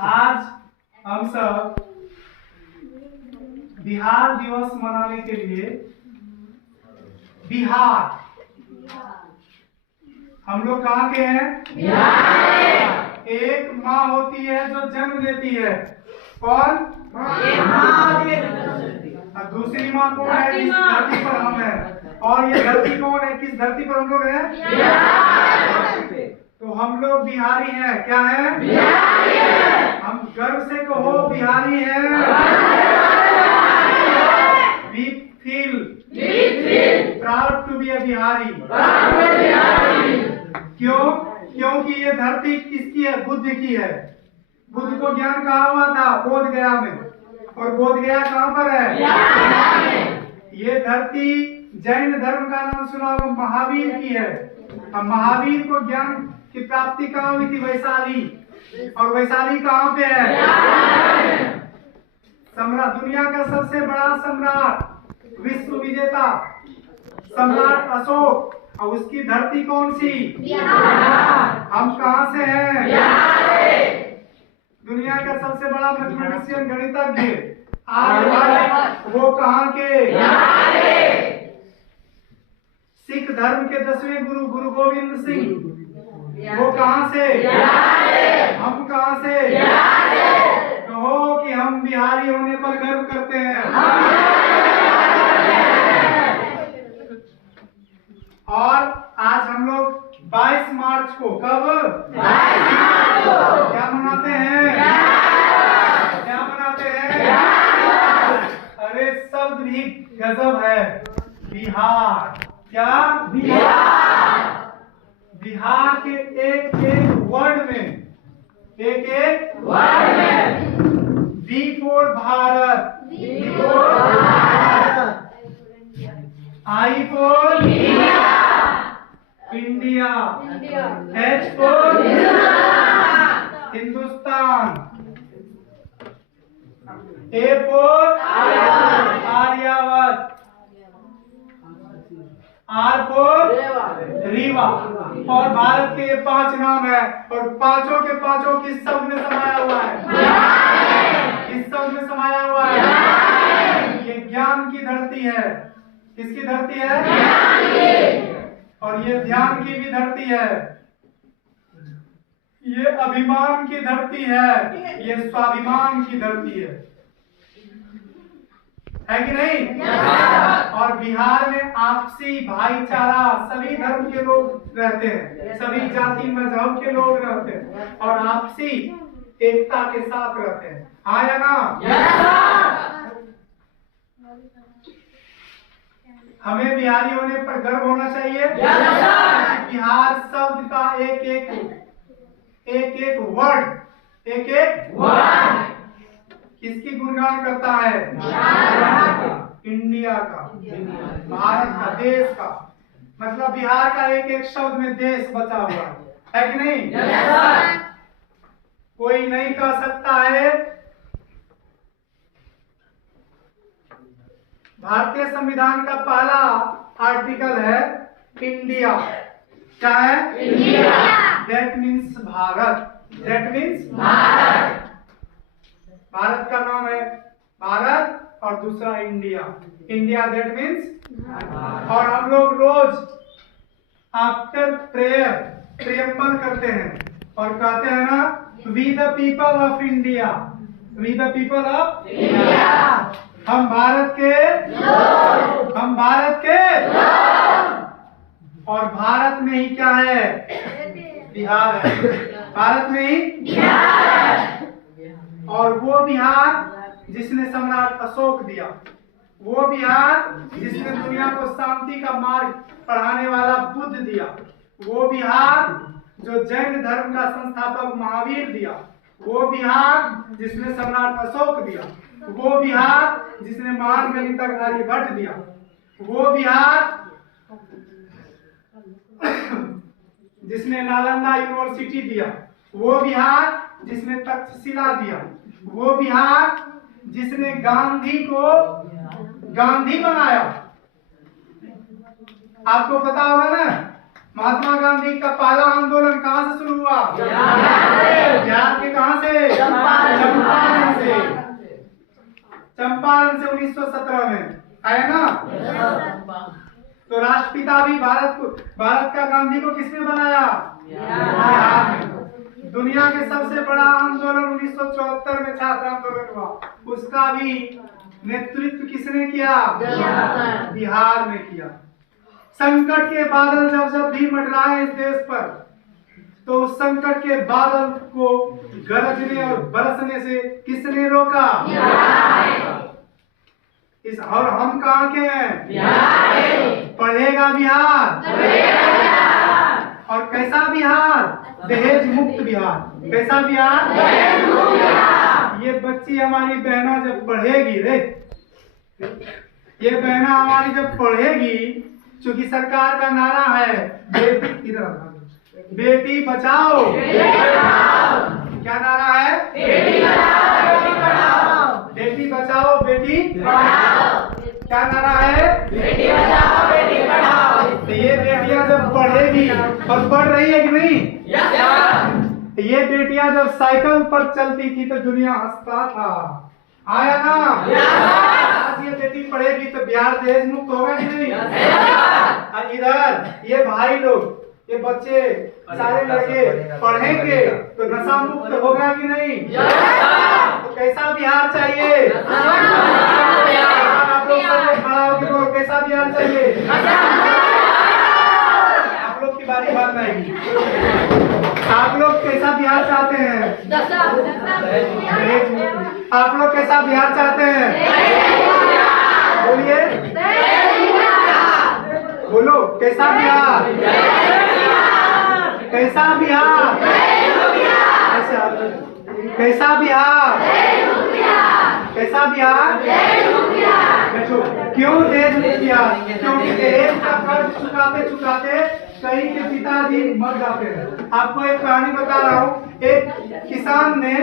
आज हम सब बिहार दिवस मनाने के लिए बिहार, हम लोग कहाँ के हैं? बिहार। एक माँ होती है जो जन्म देती है, कौन? और दूसरी माँ कौन है? जिस धरती पर हम हैं। और ये धरती कौन है? किस धरती पर हम लोग हैं? बिहार। तो हम लोग बिहारी हैं। क्या है? बिहारी है। हम गर्व से कहो बिहारी हैं। We feel proud to be a Bihari. क्यों? क्योंकि ये धरती किसकी है? बुद्ध की है। बुद्ध को ज्ञान कहाँ हुआ था? बोध गया में। और बोध गया कहाँ पर है? ये धरती जैन धर्म का नाम सुना होगा, महावीर की है। अब महावीर को ज्ञान की प्राप्ति कहाँ हुई थी? वैशाली। और वैशाली कहाँ पे है? सम्राट, दुनिया का सबसे बड़ा सम्राट, विश्व विजेता सम्राट अशोक, और उसकी धरती कौन सी? बिहार। हम कहाँ से हैं? बिहार। दुनिया का सबसे बड़ा मैथमेटिशियन, गणितज्ञ आर्यभट्ट, वो कहाँ के? बिहार। सिख धर्म के 10वें गुरु, गुरु गोविंद सिंह, वो कहाँ से? बिहार। हम कहाँ से? बिहार। कहो कि हम बिहारी होने पर गर्व करते हैं। और आज हम लोग 22 मार्च को, कब? 22 मार्च को क्या मनाते हैं? क्या मनाते हैं? अरे शब्द भी गजब है। बिहार। क्या? बिहार। बिहार के एक एक वर्ड में, एक एक वर्ड में, B for Bharat, I for India, H for Hindustan, A for Aryavarta, R for Rewa. और भारत के ये 5 नाम है, और पांचों के पांचों किस शब्द में समाया हुआ है? किस शब्द में समाया हुआ है? ये ज्ञान की धरती है। किसकी धरती है? ज्ञान की। और ये ध्यान की भी धरती है। ये अभिमान की धरती है। ये स्वाभिमान की धरती है कि नहीं? और बिहार में आपसी भाईचारा, सभी धर्म के लोग रहते हैं, सभी जाति मजहब के लोग रहते हैं, और आपसी एकता के साथ रहते हैं। हाँ या ना? हमें बिहारी होने पर गर्व होना चाहिए। बिहार शब्द का एक एक वर्ड किसकी गुणगान करता है? इंडिया का, भारत का, देश का। मतलब बिहार का एक एक शब्द में देश बचा हुआ है कि नहीं? कोई नहीं कह सकता है। भारतीय संविधान का पहला आर्टिकल है इंडिया। क्या है? India. That means Bharat. That means Bharat. Bharat का नाम है भारत, और दूसरा इंडिया। India that means. और हम लोग रोज आफ्टर प्रेयर प्रेयर्पण करते हैं और कहते हैं ना, we the people of India, we the people of India. हम भारत के लोग, हम भारत के लोग। और भारत में ही क्या है? बिहार है। भारत में ही बिहार है। और वो बिहार जिसने सम्राट अशोक दिया, वो बिहार जिसने दुनिया को शांति का मार्ग पढ़ाने वाला बुद्ध दिया, वो बिहार जो जैन धर्म का संस्थापक महावीर दिया, वो बिहार जिसने सम्राट अशोक दिया, वो बिहार जिसने महान गणितज्ञ आर्यभट्ट दिया, वो बिहार जिसने नालंदा यूनिवर्सिटी दिया, वो बिहार जिसने तक्षशिला दिया, वो बिहार जिसने गांधी को गांधी बनाया। आपको पता होगा ना, महात्मा गांधी का पहला आंदोलन कहाँ से शुरू हुआ? बिहार के कहाँ से? चंपारण से 1917 में आया ना। तो राष्ट्रपिता भी भारत का गांधी को किसने बनाया? बिहार में। दुनिया के सबसे बड़ा आंदोलन 1974 में छात्र आंदोलन हुआ, उसका भी नेतृत्व किसने किया? बिहार में किया। संकट के बादल जब जब भी मंडराए इस देश पर, तो उस संकट के बादल को गरजने और बरसने से किसने रोका? इस और हम कहाँ के हैं? बिहार। पढ़ेगा बिहार। और कैसा बिहार? दहेज मुक्त बिहार। कैसा बिहार? दहेज मुक्त बिहार। ये बच्ची हमारी बहना जब पढ़ेगी रे, ये बहना हमारी जब पढ़ेगी, चूंकि सरकार का नारा है बेटी इधर बेटी बचाओ, क्या नारा है? बेटी बचाओ, बेटी पढ़ाओ, बेटी पढ़ाओ। क्या नारा है? बेटी बचाओ, बेटी पढ़ाओ। तो ये बेटियां जब पढ़ेगी, और पढ़ रही है कि नहीं? ये बेटियां जब साइकिल पर चलती थी तो दुनिया हंसता था, आया ना? आज ये बेटी पढ़ेगी तो बिहार दहेज मुक्त होगा कि नहीं? इधर ये भाई लोग, ये बच्चे, सारे लड़के पढ़ेंगे तो नशा मुक्त होगा कि नहीं? तो कैसा बिहार चाहिए? आप लोग सब खड़ा होकर बोलो, कैसा बिहार चाहिए? आप लोग की बारी बात आएगी। आप लोग कैसा बिहार चाहते हैं? आप लोग कैसा बिहार चाहते हैं? बोलिए, बोलो, कैसा बिहार? कैसा बिहार? कैसा बिहार? कैसा बिहार? क्यों दहेज मुक्त बिहार? क्योंकि दहेज का कर्ज चुकाते चुकाते कई के पिताजी मर जाते हैं। आपको एक कहानी बता रहा हूँ। एक किसान ने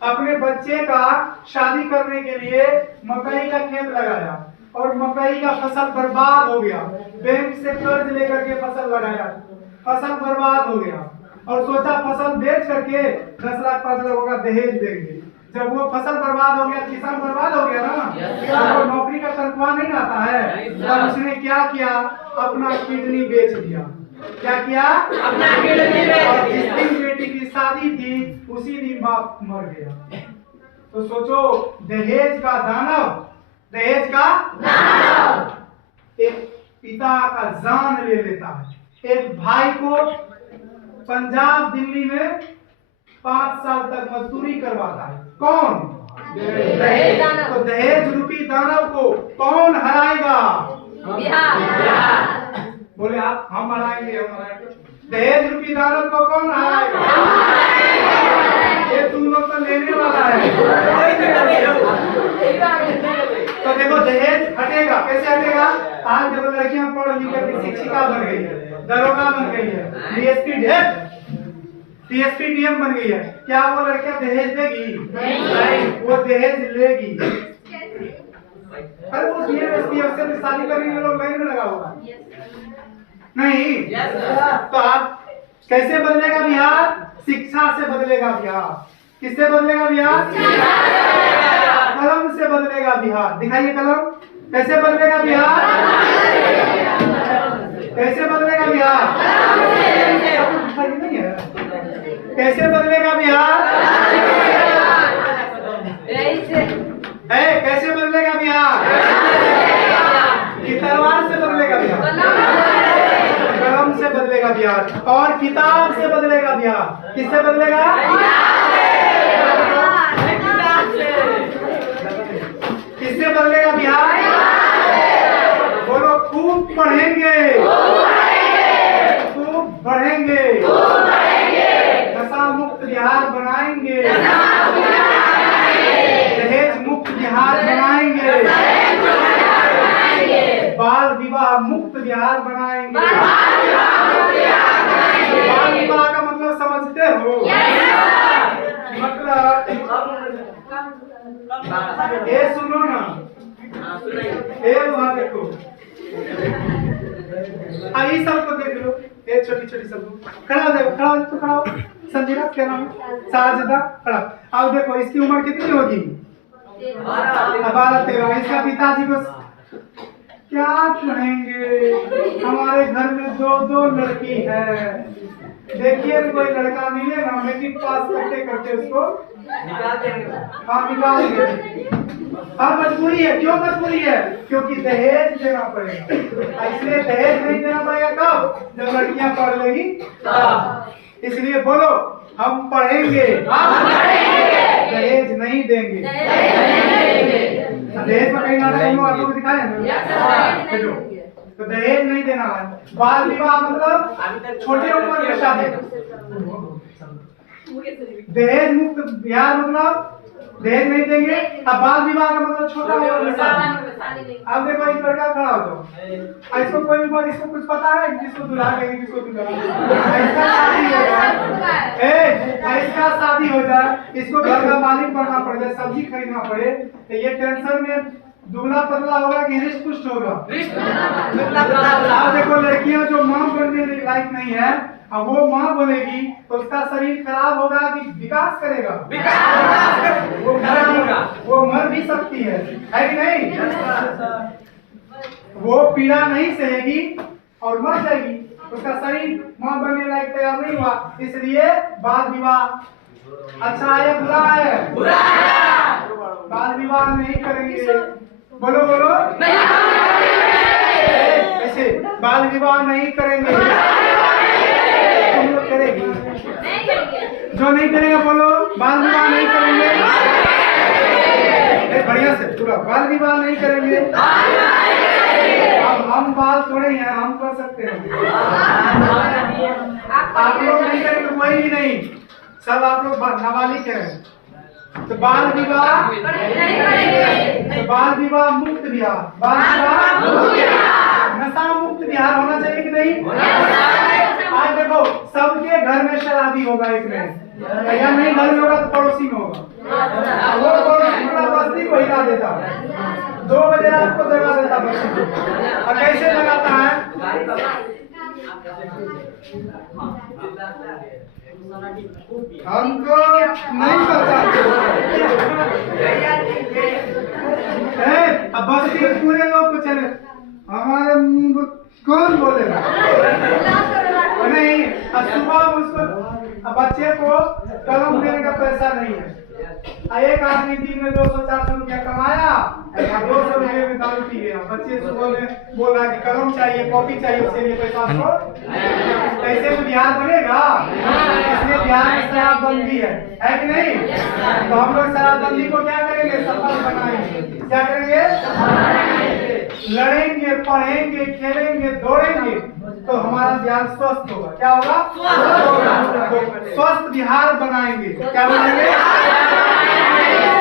अपने बच्चे का शादी करने के लिए मकई का खेत लगाया और मकई का फसल बर्बाद हो गया। बैंक से कर्ज लेकर के फसल लगाया, फसल बर्बाद हो गया और सोचा फसल बेच करके 10 लाख 5 लाख का दहेज देंगे। जब वो फसल बर्बाद हो गया, किसान बर्बाद हो गया ना, तो नौकरी का तनख्वाह नहीं आता है, तब उसने क्या किया? अपना किडनी बेच दिया। क्या किया? अपना किडनी बेच। और जिस दिन बेटी की शादी थी उसी दिन बाप मर गया। तो सोचो, दहेज का दानव, दहेज का दानव एक पिता का जान ले लेता है। एक भाई को पंजाब दिल्ली में 5 साल तक मजदूरी करवाता है। कौन? दहेज। तो दहेज रूपी दानव को कौन हराएगा? बिहार। बोले आप, हम हराएंगे, हम हराएंगे। दहेज रूपी दानव को कौन हराएगा? ये तुम लोग तो लेने वाला है। तो देखो, दहेज हटेगा, कैसे हटेगा? आज जब लड़कियां पढ़ लिख कर शिक्षिका बन गई है, दरोगा बन गई है, डीएसपी डीएम बन गई है, क्या वो लड़कियां दहेज देगी? नहीं, वो दहेज लेगी। अरे वो डीएसपी से शादी करने के लोग लाइन में लगा होगा नहीं? तो आप कैसे बदलेगा बिहार? शिक्षा से बदलेगा बिहार। किससे बदलेगा बिहार? कलम से बदलेगा बिहार। दिखाइए कलम, कैसे बदलेगा बिहार? कैसे बदलेगा बिहार? नहीं है, कैसे बदलेगा बिहार? कैसे बदलेगा बिहार? तलवार से बदलेगा बिहार, कलम से बदलेगा बिहार, और किताब से बदलेगा बिहार। किससे बदलेगा? किससे बदलेगा बिहार? बोलो, खूब पढ़ेंगे, खूब बढ़ेंगे, नशा मुक्त बिहार बनाएंगे, दहेज मुक्त बिहार बनाएंगे, बाल विवाह मुक्त बिहार बनाएंगे। बाल विवाह का मतलब समझते हो? मतलब ये सुनो ना, ये वहाँ देखो, ये सबको देख लो, ये छोटी छोटी सबको खड़ा हो जाओ, खड़ा हो तो खड़ा हो। संजीरा क्या नाम है? साजिदा, खड़ा। अब देखो, इसकी उम्र कितनी होगी? 12 13। इसका पिताजी को क्या कहेंगे, हमारे घर में 2 लड़की है। देखिए कोई लड़का मिले ना, मैट्रिक पास करते करते उसको निकाल देंगे। हाँ मजबूरी है। क्यों मजबूरी है? क्योंकि दहेज देना पड़ेगा। इसलिए दहेज नहीं देना पड़ेगा कब? जब लड़कियां पढ़ लेगी तब। इसलिए बोलो हम पढ़ेंगे, दहेज नहीं देंगे। दहेज में कहीं नाटक हम लोग आपको दिखाए ना, तो दहेज नहीं देना है। बाल विवाह मतलब छोटी उम्र में शादी। दहेज मुक्त बिहार मतलब दहेज नहीं देंगे। अब बाल विवाह का मतलब छोटा उम्र में शादी। अब देखो एक लड़का खड़ा हो जाओ, इसको कोई उम्र, इसको कुछ पता है किसको दुल्हा कहेंगे किसको दुल्हा। इसका शादी हो जाए, इसका शादी हो जाए, इसको घर का मालिक बनना पड़ जाए, सब्जी खरीदना पड़े, तो ये टेंशन में दुबला पतला होगा कि हृष्ट पुष्ट होगा? अब देखो लड़कियां जो मां बनने लायक नहीं है, अब वो मां बनेगी तो उसका शरीर खराब होगा कि विकास करेगा? वो मर भी सकती है कि नहीं? वो पीड़ा नहीं सहेगी और मर जाएगी। उसका शरीर मां बनने लायक तैयार नहीं हुआ। इसलिए बाल विवाह अच्छा है या बुरा है? बाल विवाह नहीं करेंगे। बोलो बोलो ऐसे बाल विवाह नहीं करेंगे। तुम लोग करेंगे? जो नहीं करेगा बोलो बाल विवाह नहीं करेंगे। बढ़िया से पूरा बाल विवाह नहीं करेंगे। अब हम बाल थोड़े हैं, हम कर सकते हैं। आप लोग नहीं करेंगे, कोई भी नहीं, सब आप लोग नाबालिग हैं। तो बाल विवाह मुक्त बिहार, बाल विवाह नशा मुक्त बिहार होना चाहिए कि नहीं? आज देखो सबके घर में शराबी होगा, एक में या नहीं घर में होगा तो पड़ोसी में होगा। वो पड़ोसी पूरा बस्ती को हिला देता, 2 बजे रात को जगा देता बस्ती को। और कैसे जगाता है? हमको नहीं पता। अब बस्ती के पूरे लोग को चले, हमारे मुंह कौन बोलेगा? नहीं, सुबह उसको बच्चे को कलम देने का पैसा नहीं है। एक आदमी दिन में 200-400 रुपया कमाया, 200 रुपये में दारू पी गया। बच्चे सुबह में बोल रहा है कि कलम चाहिए, कॉपी चाहिए, उसके लिए पैसा आपको कैसे में बिहार बनेगा? इसलिए बिहार में शराबबंदी है कि नहीं? तो हम लोग शराबबंदी को क्या करेंगे? सफल बनाएंगे। क्या करेंगे? लड़ेंगे, पढ़ेंगे, खेलेंगे, दौड़ेंगे तो हमारा बिहार स्वस्थ होगा। क्या होगा? स्वस्थ बिहार बनाएंगे। क्या बनाएंगे?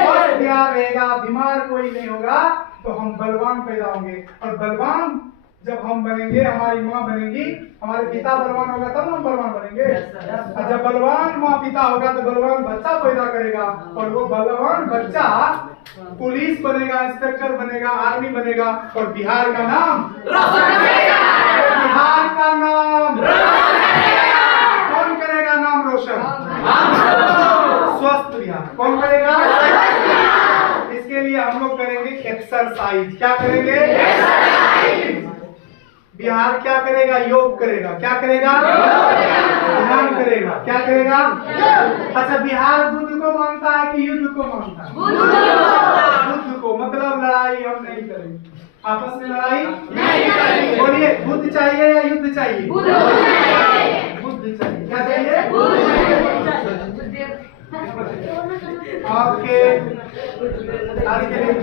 स्वस्थ बिहार रहेगा, बीमार कोई नहीं होगा तो हम बलवान पैदा होंगे। और बलवान जब हम बनेंगे, हमारी माँ बनेगी, हमारे पिता बलवान होगा तब हम बलवान बनेंगे। और जब बलवान माँ पिता होगा तो बलवान बच्चा पैदा करेगा, और वो बलवान बच्चा पुलिस बनेगा, इंस्पेक्टर बनेगा, आर्मी बनेगा, और बिहार का नाम बिहार का नाम कौन करेगा? नाम रोशन। स्वस्थ बिहार कौन करेगा? इसके लिए हम लोग करेंगे एक्सरसाइज। क्या करेंगे? बिहार क्या करेगा? योग करेगा। क्या करेगा? ध्यान करेगा। क्या करेगा? अच्छा, बिहार बुद्ध को मानता है कि युद्ध को मानता है? बुद्ध को, मतलब लड़ाई हम नहीं करेंगे, आपस में लड़ाई नहीं करेंगे। बोलिए बुद्ध चाहिए या युद्ध चाहिए? बुद्ध चाहिए। क्या चाहिए? आपके आज के लिए